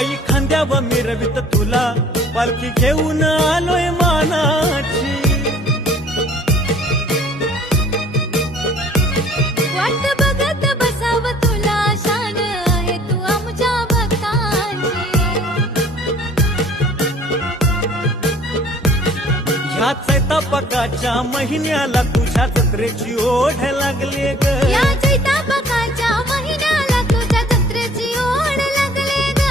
आई खांद्यावर मिरवित तुला पालखी घेऊन आलोय मानाची वाट बघत बसाव तुला शान आहे तू आमच्या भक्तांची ह्या चैतापकाच्या महिन्याला तुझ्या जत्रेची ओढ लागली ग या चैतापकाच्या महिन्याला तुझ्या जत्रेची ओढ लागले ग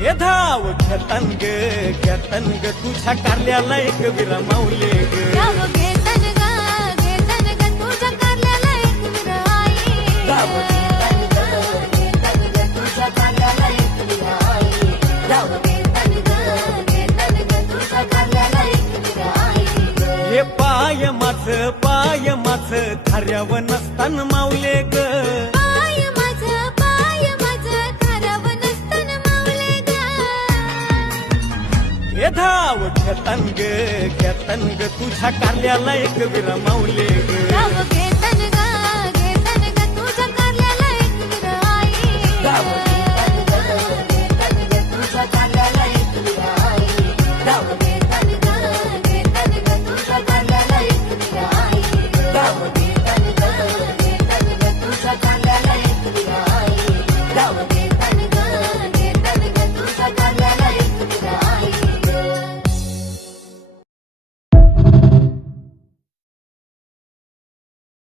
हे धाव घेतन ग तुझ्या कारल्याला एक विरमावले ग गाव घेतन ग तुझ्या कारल्याला एक विराई गाव घेतन ग तुझ्या कारल्याला एक विराई गाव घेतन ग तुझ्या कारल्याला एक विराई हे पाय माझ थाऱ्यावर नसताना मावले ग पाय माझ थाराव नसतान मावले ग हे धाव घेतन ग तुझ्या कारल्याला एक विरमावले ग गाव